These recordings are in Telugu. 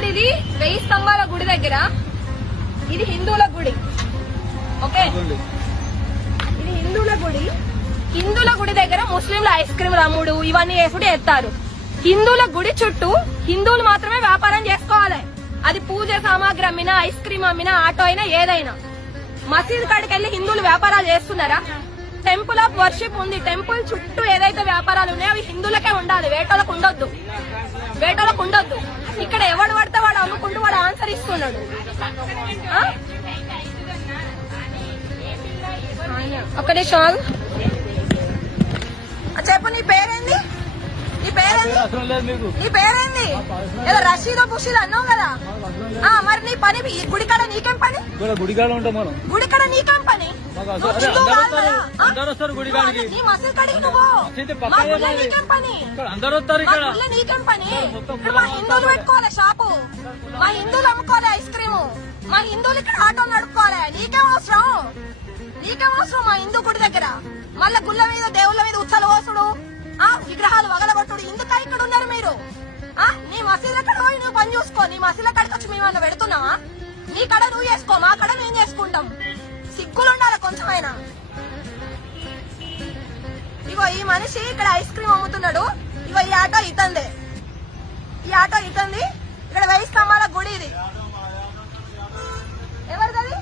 ఇక్కడ ఇది 1000 స్తంభాల గుడి దగ్గర, ఇది హిందువుల గుడి. ఓకే, ఇది హిందువుల గుడి. హిందువుల గుడి దగ్గర ముస్లింలు ఐస్ క్రీమ్ అమ్ముడు ఇవన్నీ వేసుడు ఎత్తారు. హిందువుల గుడి చుట్టూ హిందువులు మాత్రమే వ్యాపారం చేసుకోవాలి. అది పూజ సామాగ్రి అమ్మినా, ఐస్ క్రీమ్ అమ్మినా, ఆటో అయినా ఏదైనా. మసీద్ కాడికి వెళ్లి హిందువులు వ్యాపారాలు చేస్తున్నారా? టెంపుల్ ఆఫ్ వర్షిప్ ఉంది. టెంపుల్ చుట్టూ ఏదైతే వ్యాపారాలు ఉన్నాయో అవి హిందువులకే ఉండాలి, వేటోళ్ళకు ఉండొద్దు. వేటోళ్ళకు ఉండొద్దు. ఇక్కడ ఎవడు పడితే వాడు అమ్ముకుంటూ వాడు ఆన్సర్ ఇస్తున్నాడు. ఒక్క నిమిషం చెప్పు, నీ పేరేంది? నీ పేరేంది? ఏదో రషీదో బుషీదో అన్నావు కదా. మరి నీ పని గుడికాడ నీకేం పని? గుడికాడ నీకేం పని? నీ మసీద్ కాడికి నువ్వు నీకేం పని? నీకేం పని? మా హిందువులు పెట్టుకోవాలి షాపు, మా హిందువులు అమ్ముకోవాలి ఐస్ క్రీము, మా హిందువులు ఇక్కడ ఆటో నడుపుకోవాలి. నీకేం అవసరం? మా హిందూ గుడి దగ్గర మళ్ళా గుళ్ళ మీద దేవుళ్ళ మీద ఉత్సలు పోసుడు, విగ్రహాలు వగలగొట్టుడు. ఇందుక ఇక్కడ ఉన్నారు మీరు? నీ మసీదుల కడ పోయి నువ్వు పని చూసుకో. నీ మసీదుల కడకి వచ్చి మేమన్నా పెడుతున్నావా? నీ కడ నువ్వు చేసుకో, మా కడ మేము చేసుకుంటాం. సిగ్గులు ఉండాలి కొంచెమైనా. ఇగో ఈ మనిషి ఇక్కడ ఐస్ క్రీమ్ అమ్ముతున్నాడు. ఇగో ఈ ఆటో ఇతంది, ఇక్కడ 1000 స్తంభాల గుడి. ఇది ఎవరిది?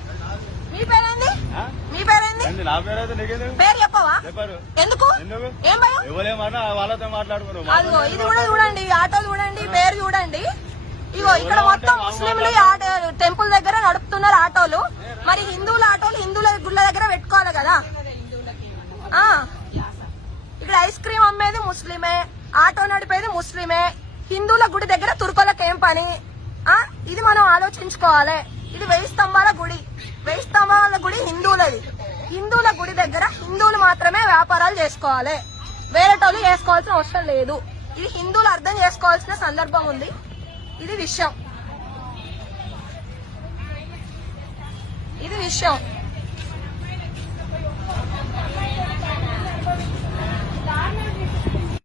మీ పేరేంది? పేరు చెప్పవా? ఎందుకు? ఏం భయం? అదిగో ఇది కూడా చూడండి, ఆటోలు చూడండి, పేరు చూడండి. ఇగో ఇక్కడ మొత్తం ముస్లింలు టెంపుల్ దగ్గర నడుపుతున్నారు ఆటోలు. మరి హిందువుల ఆటోలు హిందువుల గుళ్ళ దగ్గర పెట్టుకోవాలి కదా. ఇక్కడ ఐస్ క్రీమ్ అమ్మేది ముస్లిమే, ఆటో నడిపేది ముస్లిమే. హిందువుల గుడి దగ్గర తుర్కోలకు ఏం పని? ఇది మనం ఆలోచించుకోవాలి. ఇది 1000 స్తంభాల గుడి. 1000 స్తంభాల గుడి హిందువులది. హిందువుల గుడి దగ్గర హిందువులు మాత్రమే వ్యాపారాలు చేసుకోవాలి, వేరేటోళ్ళు చేసుకోవాల్సిన అవసరం లేదు. ఇది హిందువులు అర్థం చేసుకోవాల్సిన సందర్భం ఉంది. ఇది విషయం.